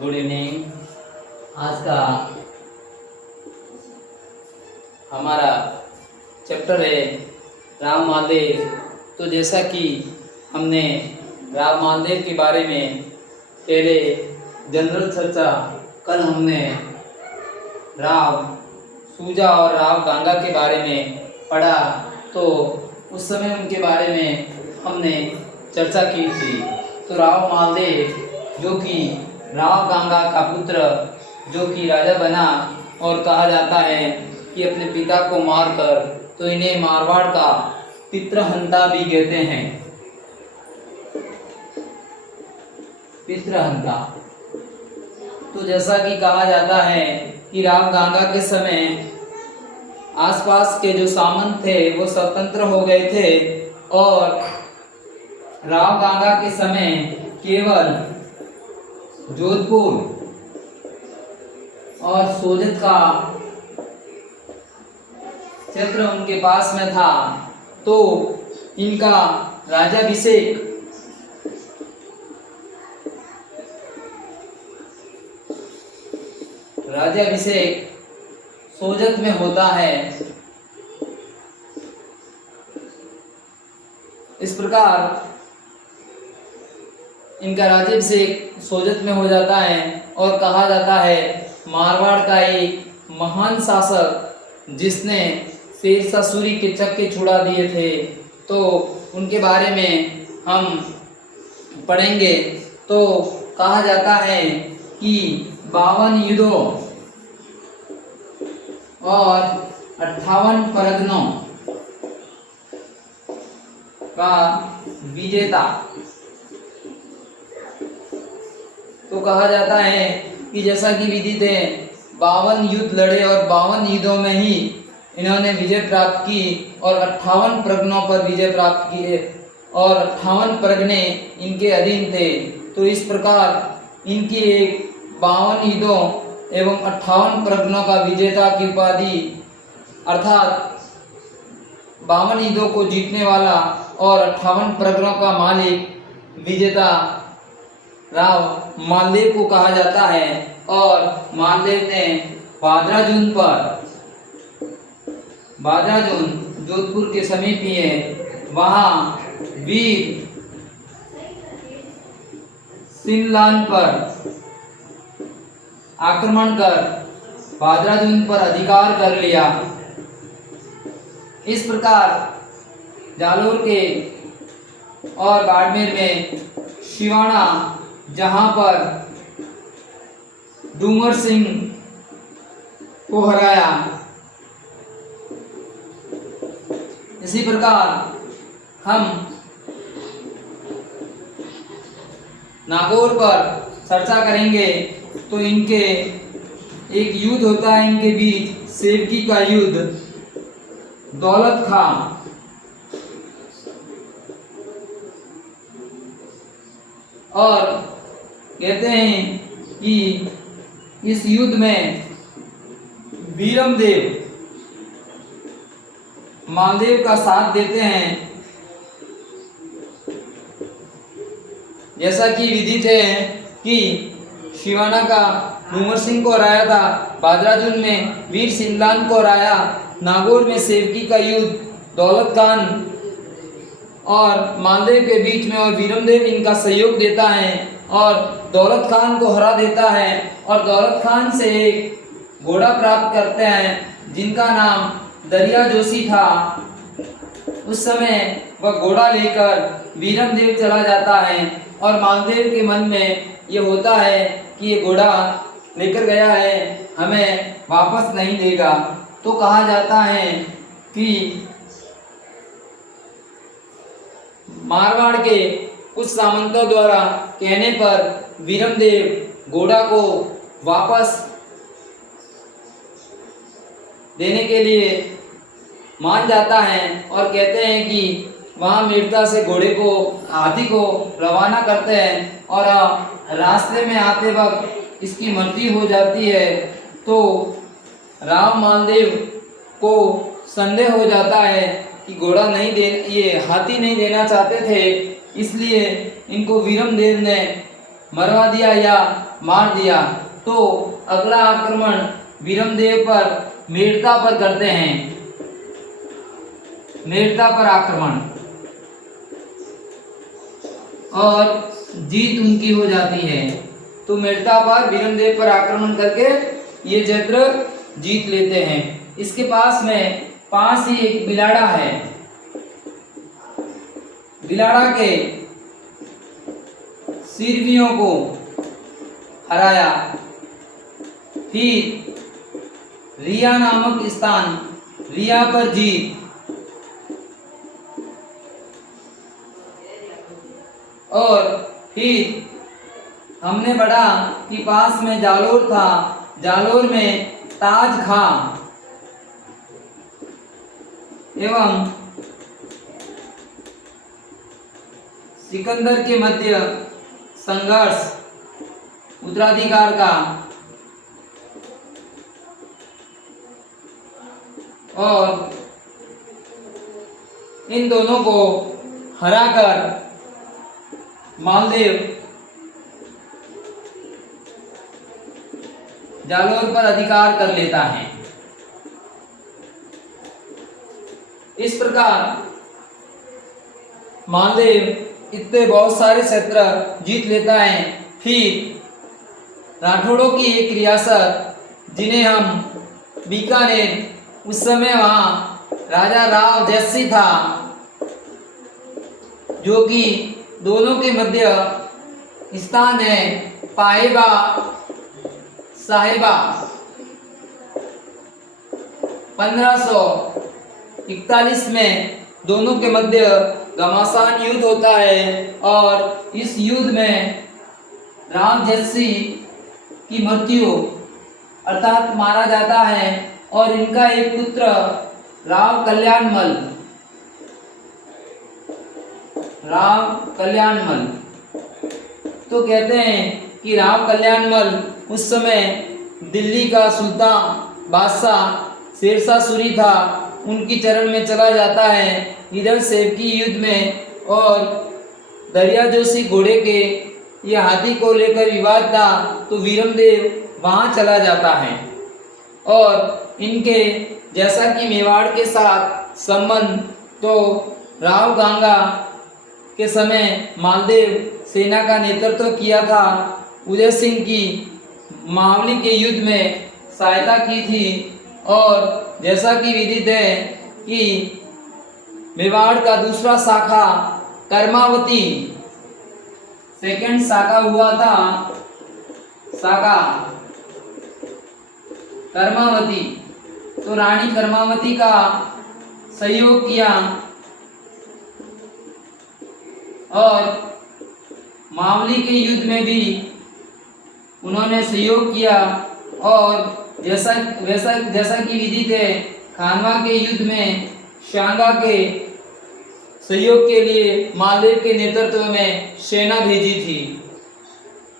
Good evening. आज का हमारा चैप्टर है राम महादेव। तो जैसा कि हमने राम महादेव के बारे में पहले जनरल चर्चा कल हमने राव सूजा और राव गंगा के बारे में पढ़ा, तो उस समय उनके बारे में हमने चर्चा की थी। तो राव महादेव जो कि राव गंगा का पुत्र जो कि राजा बना, और कहा जाता है कि अपने पिता को मारकर, तो इन्हें मारवाड़ का पितृहंता भी कहते हैं। पितृहंता। तो जैसा कि कहा जाता है कि राव गंगा के समय आसपास के जो सामंत थे वो स्वतंत्र हो गए थे, और राव गंगा के समय केवल जोधपुर और सोजत का क्षेत्र उनके पास में था। तो इनका राज्याभिषेक सोजत में होता है। इस प्रकार इनका राज्याभिषेक सोजत में हो जाता है, और कहा जाता है मारवाड़ का एक महान शासक जिसने शेरशाह सूरी के चक्के छुड़ा दिए थे, तो उनके बारे में हम पढ़ेंगे। तो कहा जाता है कि 52 युद्धों और 58 परगनों का विजेता। तो कहा जाता है कि जैसा कि विदित है 52 युद्ध लड़े, और 52 युद्धों में ही इन्होंने विजय प्राप्त की, और 58 परगनों पर विजय प्राप्त किए, और 58 परगने इनके अधीन थे। तो इस प्रकार इनकी एक 52 युद्धों एवं 58 परगनों का विजेता की उपाधि, अर्थात 52 युद्धों को जीतने वाला और 58 परगनों का मालिक विजेता राव मालदेव को कहा जाता है। और मालदेव ने बादराजून जोधपुर के समीप ही है, वहां वीर सिंहलान पर आक्रमण कर बादराजून पर अधिकार कर लिया। इस प्रकार जालोर के और बाड़मेर में शिवाना, जहां पर डूंगर सिंह को हराया। इसी प्रकार हम नागौर पर चर्चा करेंगे। तो इनके एक युद्ध होता है इनके बीच, सेवकी का युद्ध। दौलत खां और कहते हैं कि इस युद्ध में वीरमदेव मालदेव का साथ देते हैं। जैसा कि विदित है कि शिवाना का डूंगर सिंह को हराया था, बादराजून में वीर सिंहलान को हराया, नागौर में सेवकी का युद्ध दौलत खान और मालदेव के बीच में, और वीरमदेव इनका सहयोग देता है और दौलत खान को हरा देता है, और दौलत खान से एक घोड़ा प्राप्त करते हैं जिनका नाम दरिया जोशी था। उस समय वह घोड़ा लेकर वीरमदेव चला जाता है, और मालदेव के मन में ये होता है कि ये घोड़ा लेकर गया है, हमें वापस नहीं देगा। तो कहा जाता है कि मारवाड़ के कुछ सामंतों द्वारा कहने पर वीरमदेव घोड़ा को वापस देने के लिए मान जाता है, और कहते हैं कि वहाँ मीरता से घोड़े को, हाथी को रवाना करते हैं, और रास्ते में आते वक्त इसकी मृत्यु हो जाती है। तो राव मालदेव को संदेह हो जाता है कि घोड़ा नहीं दे, ये हाथी नहीं देना चाहते थे, इसलिए इनको वीरमदेव ने मरवा दिया या मार दिया। तो अगला आक्रमण वीरमदेव पर मेड़ता पर करते हैं, मेड़ता पर आक्रमण, और जीत उनकी हो जाती है। तो मेड़ता पर वीरमदेव पर आक्रमण करके ये क्षेत्र जीत लेते हैं। इसके पास ही एक बिलाड़ा है, बिलाड़ा के सिरवियों को हराया। फिर रिया नामक स्थान, रिया पर जीत, और फिर हमने पढ़ा कि पास में जालोर था, जालोर में ताज खां एवं सिकंदर के मध्य संघर्ष उत्तराधिकार का, और इन दोनों को हराकर मालदेव जालोर पर अधिकार कर लेता है। इस प्रकार मालदेव इतने बहुत सारे क्षेत्र जीत लेता है। फिर राठौड़ों की एक रियासत, जिन्हें हम बीकानेर, उस समय वहाँ राजा राव जैसी था, जो कि दोनों के मध्य स्थान है पाएबा साहिबा। 1541 में दोनों के मध्य घमासान युद्ध होता है, और इस युद्ध में राव जस्सी की मृत्यु अर्थात मारा जाता है, और इनका एक पुत्र राव कल्याणमल, राव कल्याणमल, तो कहते हैं कि राव कल्याणमल उस समय दिल्ली का सुल्तान बादशाह शेरशाह सूरी था, उनकी चरण में चला जाता है इधर सेवकी युद्ध में, और दरिया जोशी घोड़े के ये हाथी को लेकर विवाद था, तो वीरमदेव वहाँ चला जाता है। और इनके जैसा कि मेवाड़ के साथ संबंध, तो राव गांगा के समय मालदेव सेना का नेतृत्व किया था, उदय सिंह की मावली के युद्ध में सहायता की थी, और जैसा कि विदित है कि मेवाड़ का दूसरा शाखा कर्मावती, सेकंड शाखा हुआ था, शाखा कर्मावती, तो रानी कर्मावती का सहयोग किया, और मावली के युद्ध में भी उन्होंने सहयोग किया, और जैसा कि विदित है खानवा के युद्ध में शांगा के सहयोग के लिए मालदेव के नेतृत्व में सेना भेजी थी।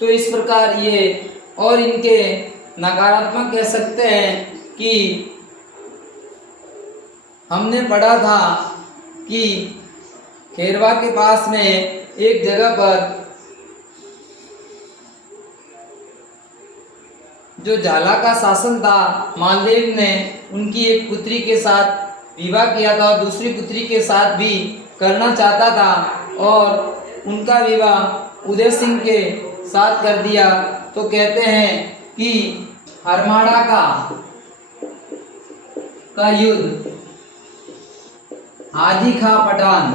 तो इस प्रकार ये, और इनके नकारात्मक कह सकते हैं कि हमने पढ़ा था कि खेरवा के पास में एक जगह पर जो झाला का शासन था, मालदेव ने उनकी एक पुत्री के साथ विवाह किया था, और दूसरी पुत्री के साथ भी करना चाहता था, और उनका विवाह उदय सिंह के साथ कर दिया। तो कहते हैं कि हरमाड़ा का युद्ध हाजी खां पठान,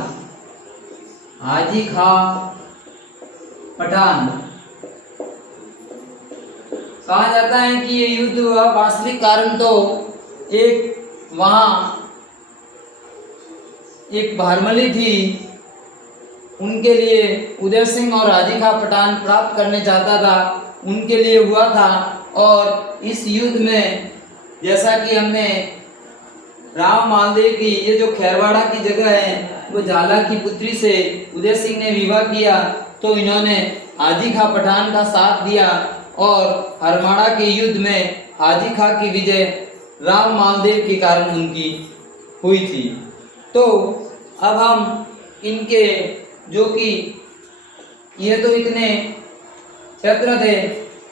हाजी खां पठान कहा जाता है कि ये युद्ध हुआ। वास्तविक कारण तो वहाँ एक भारमली थी, उनके लिए उदय सिंह और हाजी खां पठान प्राप्त करने चाहता था, उनके लिए हुआ था। और इस युद्ध में जैसा कि हमने राव मालदेव की ये जो खेरवाड़ा की जगह है, वो झाला की पुत्री से उदय सिंह ने विवाह किया, तो इन्होंने हाजी खां पठान का साथ दिया, और हरमाड़ा के युद्ध में हाजी खां की विजय राव मालदेव के कारण उनकी हुई थी। तो अब हम इनके, जो कि ये तो इतने क्षेत्र थे,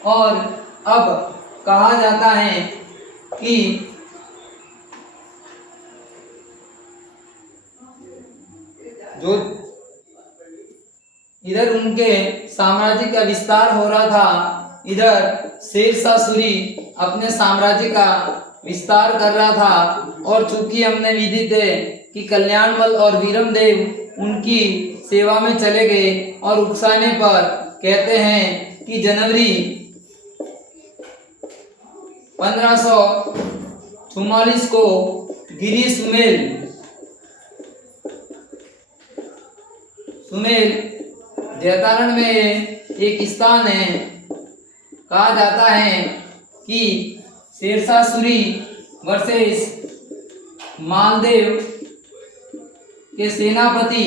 और अब कहा जाता है कि जो इधर उनके साम्राज्य का विस्तार हो रहा था, इधर शेरशाह सूरी अपने साम्राज्य का विस्तार कर रहा था। और चूंकि हमने विधि थे कि कल्याणमल और वीरमदेव उनकी सेवा में चले गए और उकसाने पर कहते हैं कि जनवरी 1544 को गिरी सुमेल जैतारण में एक स्थान है। कहा जाता है कि शेरशाह सूरी वर्सेस मालदेव के सेनापति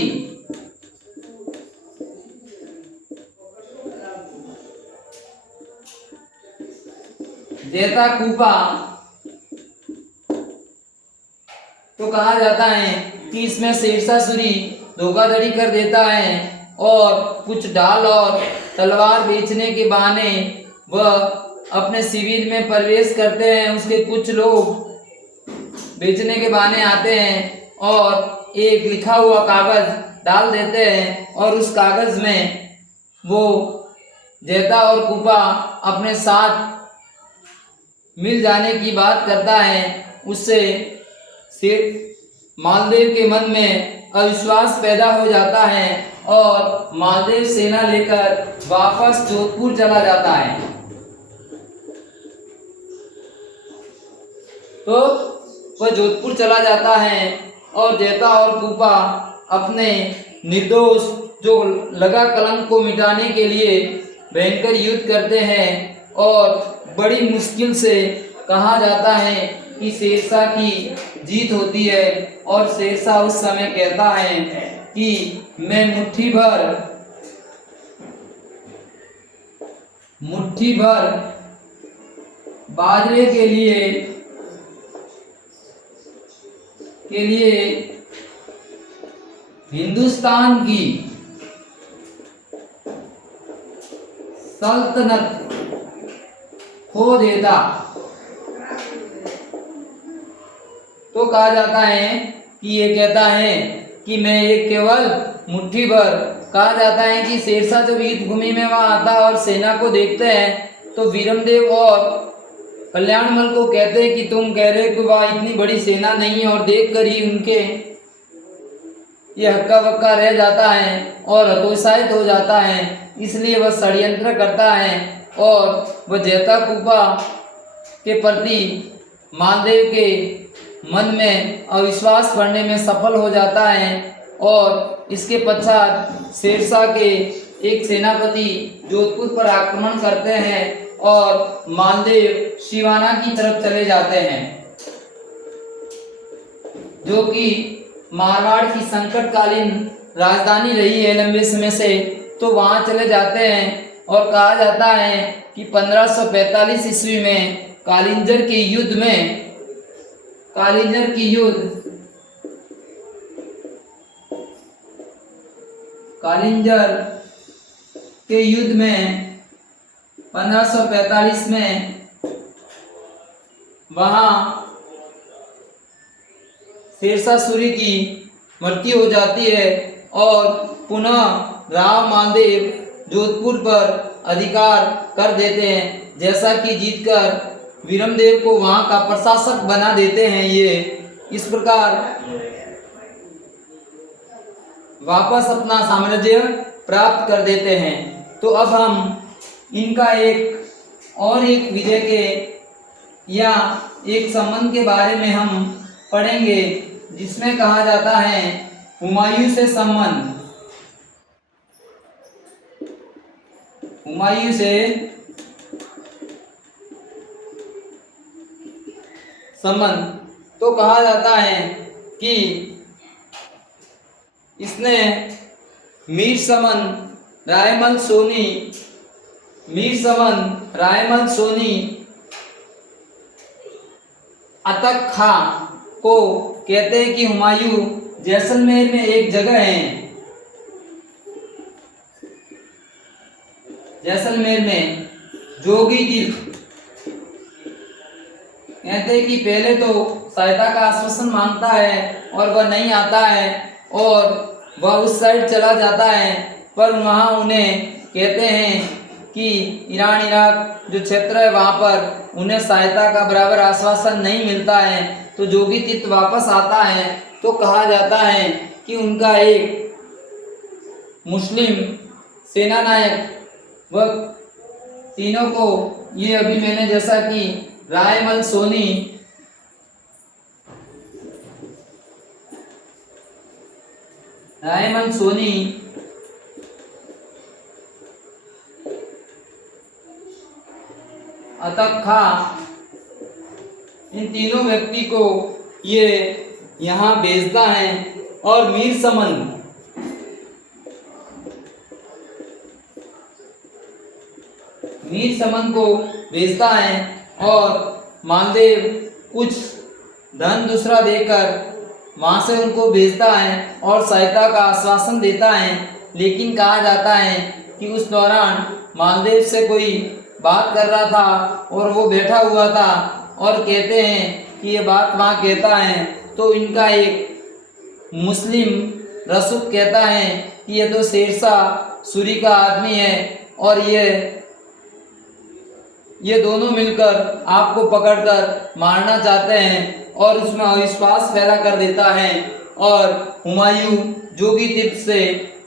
जैता कूपा, तो कहा जाता है कि इसमें शेरशाह सूरी धोखाधड़ी कर देता है और कुछ ढाल और तलवार बेचने के बहाने वह अपने शिविर में प्रवेश करते हैं। उसके कुछ लोग बेचने के बहाने आते हैं और एक लिखा हुआ कागज डाल देते हैं और उस कागज में वो जैता और कूपा अपने साथ मिल जाने की बात करता है। उससे मालदेव के मन में अविश्वास पैदा हो जाता है और मालदेव सेना लेकर वापस जोधपुर चला जाता है। तो वह जोधपुर चला जाता है और जैता और कूपा अपने निर्दोष जो लगा कलंक को मिटाने के लिए भयंकर युद्ध करते हैं और बड़ी मुश्किल से कहा जाता है कि शेरशाह की जीत होती है। और शेरशाह उस समय कहता है कि मैं मुट्ठी भर बाजरे के लिए हिंदुस्तान की सल्तनत खो देता। तो कहा जाता है कि ये कहता है कि मैं एक केवल मुट्ठी भर, कहा जाता है कि शेरशाह जब युद्ध भूमि में वहां आता है और सेना को देखते हैं तो वीरमदेव और कल्याणमल को कहते हैं कि तुम कह रहे हो कि वह इतनी बड़ी सेना नहीं है, और देख कर ही उनके ये हक्का बक्का रह जाता है और हतोत्साहित हो जाता है। इसलिए वह षड्यंत्र करता है और वह जैता कूपा के प्रति मालदेव के मन में अविश्वास बढ़ने में सफल हो जाता है। और इसके पश्चात शेरशाह के एक सेनापति जोधपुर पर आक्रमण करते हैं और मालदेव शिवाना की तरफ चले जाते हैं, जो कि मारवाड़ की संकटकालीन राजधानी रही है लंबे समय से। तो वहां चले जाते हैं और कहा जाता है कि 1545 ईस्वी में कालिंजर के युद्ध में 1545 में वहां शेरशाह सूरी की मृत्यु हो जाती है और पुनः राव मालदेव जोधपुर पर अधिकार कर देते हैं, जैसा कि जीतकर वीरमदेव को वहां का प्रशासक बना देते हैं। ये इस प्रकार वापस अपना साम्राज्य प्राप्त कर देते हैं। तो अब हम इनका एक विजय के या एक संबंध के बारे में हम पढ़ेंगे, जिसमें कहा जाता है हुमायूं से संबंध। हुमायूं से संबंध। तो कहा जाता है कि इसने मीर समन रायमल सोनी अतक खां को कहते हैं कि हुमायूं जैसलमेर में एक जगह है, जैसलमेर में जोगी तीर्थ कहते हैं कि पहले तो सहायता का आश्वासन मांगता है और वह नहीं आता है और वह उस साइड चला जाता है, पर वहाँ उन्हें कहते हैं कि ईरान इराक जो क्षेत्र है वहाँ पर उन्हें सहायता का बराबर आश्वासन नहीं मिलता है। तो जोगी तीर्थ वापस आता है तो कहा जाता है कि उनका एक मुस्लिम सेना नायक वह तीनों को, ये अभी मैंने जैसा कि रायमल सोनी अतक खां, इन तीनों व्यक्ति को ये यहाँ भेजता है और मीर समन को भेजता है और मालदेव कुछ धन दूसरा देकर वहाँ से उनको भेजता है और सहायता का आश्वासन देता है। लेकिन कहा जाता है कि उस दौरान मालदेव से कोई बात कर रहा था और वो बैठा हुआ था और कहते हैं कि ये बात वहाँ कहता है तो इनका एक मुस्लिम रसूख कहता है कि ये तो शेरशाह सूरी का आदमी है और ये दोनों मिलकर आपको पकड़कर मारना चाहते हैं और उसमें अविश्वास पैदा कर देता है और हुमायूं जोगी तीर्थ से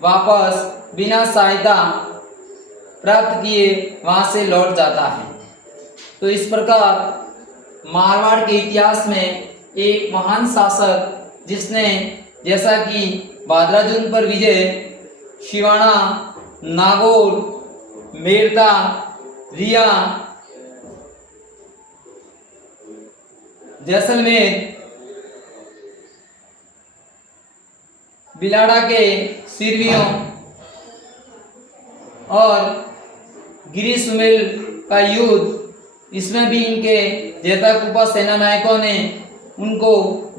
वापस बिना सहायता प्राप्त किए वहाँ से लौट जाता है। तो इस प्रकार मारवाड़ के इतिहास में एक महान शासक जिसने जैसा कि भाद्राजुन पर विजय, शिवाना, नागौर, मेड़ता, रिया, जैसलमेर, बिलाड़ा के सिरवियों और गिरी सुमेल का युद्ध, इसमें भी इनके जेताकुपा सेना नायकों ने उनको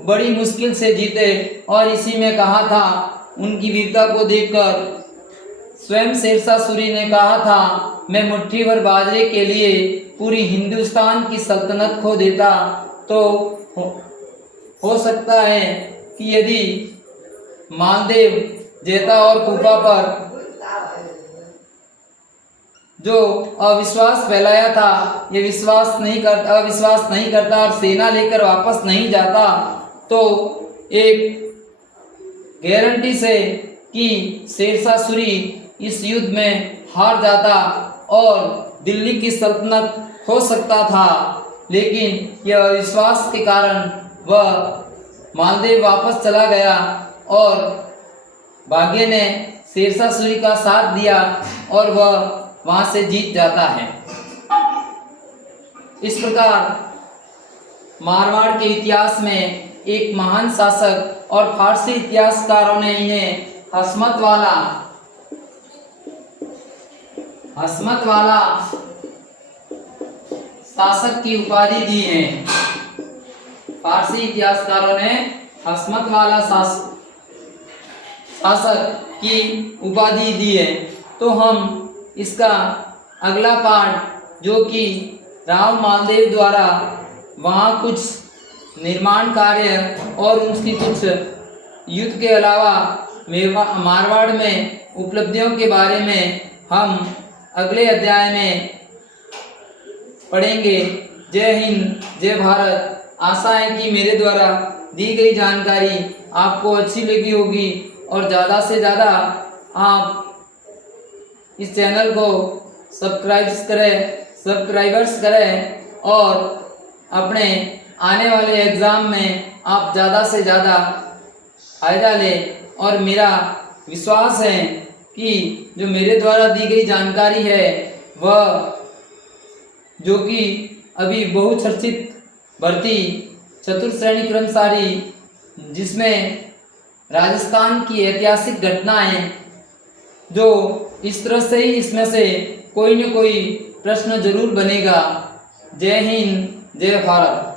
बड़ी मुश्किल से जीते और इसी में कहा था, उनकी वीरता को देखकर स्वयं शेरशाह सूरी ने कहा था, मैं मुट्ठी भर बाजरे के लिए पूरी हिंदुस्तान की सल्तनत खो देता तो हो सकता है कि यदि मालदेव, जेता और कुपा पर जो अविश्वास फैलाया था ये अविश्वास नहीं करता और सेना लेकर वापस नहीं जाता तो एक गारंटी से कि शेरशाह सूरी इस युद्ध में हार जाता और दिल्ली की सल्तनत हो सकता था। लेकिन यह अविश्वास के कारण वह मालदेव वापस चला गया और भाग्य ने शेरशाह सूरी का साथ दिया और वह वहाँ से जीत जाता है। इस प्रकार मारवाड़ के इतिहास में एक महान शासक और फारसी इतिहासकारों ने इन्हें हस्मत वाला शासक की उपाधि दी है। फारसी इतिहासकारों ने हस्मत वाला शासक की उपाधि दी है। तो हम इसका अगला पार्ट जो कि राव मालदेव द्वारा वहाँ कुछ निर्माण कार्य और उसकी कुछ युद्ध के अलावा मारवाड़ में उपलब्धियों के बारे में हम अगले अध्याय में पढ़ेंगे। जय हिंद, जय भारत। आशा है कि मेरे द्वारा दी गई जानकारी आपको अच्छी लगी होगी और ज़्यादा से ज़्यादा आप इस चैनल को सब्सक्राइबर्स करें और अपने आने वाले एग्ज़ाम में आप ज़्यादा से ज़्यादा फायदा लें। और मेरा विश्वास है कि जो मेरे द्वारा दी गई जानकारी है वह जो कि अभी बहुचर्चित भर्ती चतुर्श्रेणी कर्मचारी जिसमें राजस्थान की ऐतिहासिक घटनाएं, जो इस तरह से ही इसमें से कोई न कोई प्रश्न जरूर बनेगा। जय हिंद, जय भारत।